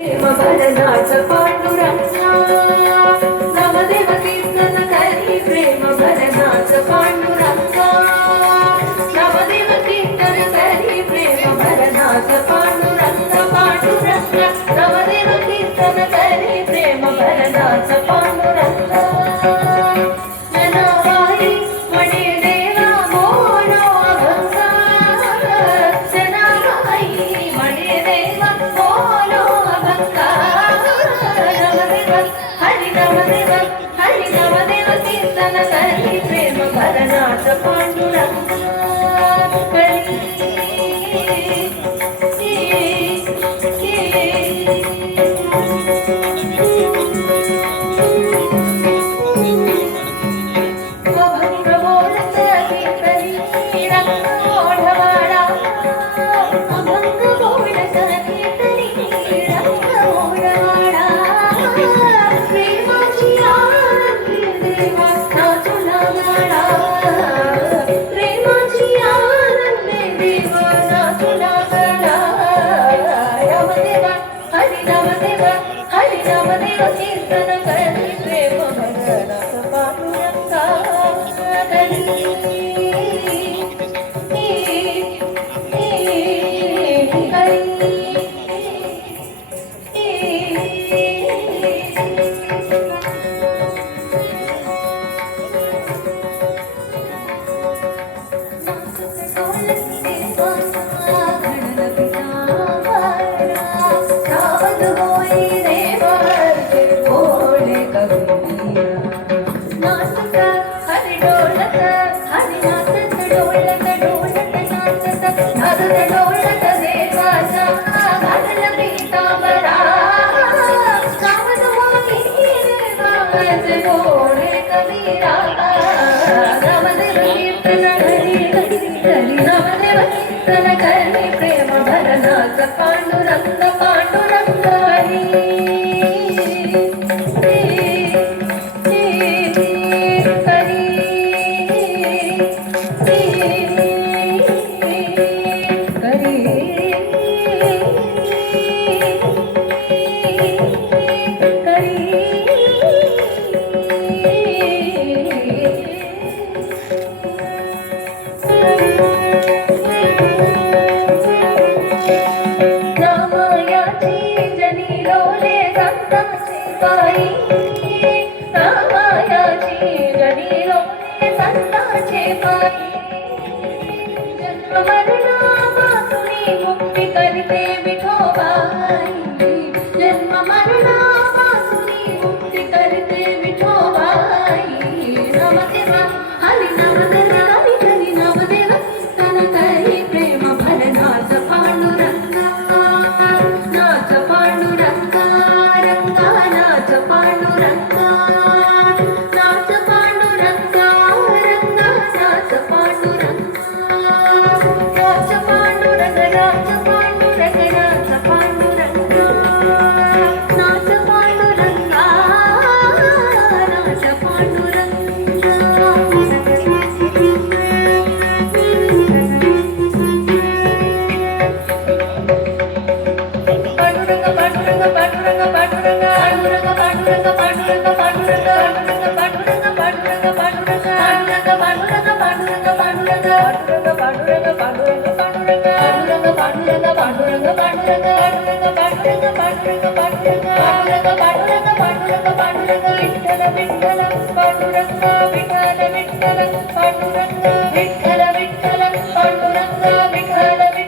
भरनाथ पांडुरंगा नवदेव कीर्तन करी प्रेम भरनाथ पांडुरंगा नवदेव कीर्तन करी प्रेम भरनाथ पांडुरंगा पांडुरंगा नवदेव कीर्तन करी प्रेम भरनाथ पांडुरंगा जनाबाई मणे देवा मोनो अभंगा जनाबाई मणे देवा मोनो हरि नवदेव कीर्तन करी प्रेम भरनाथ पांडुरंगा कीर्तन करी प्रेम भरनाथ पांडुरंगा कीर्तन करी प्रेम भरनाथ पांडुरंग पांडुरंग मुक्ती करते विठोबाई जन्म मरणापासून मुक्ती करते विठोबाई नवदेव हरि नवदेव हरि नवदेव कीर्तन करी प्रेम भरनाथ पांडुरंगा नाथ पांडुरंगा रंगा नाथ पांडुरंगा नाथ पांडुरंगा रंगा नाथ पांडुरंगा विठ्ठल विठ्ठल पांडुरंगा विठ्ठल विठ्ठल पांडुरंगा विठ्ठल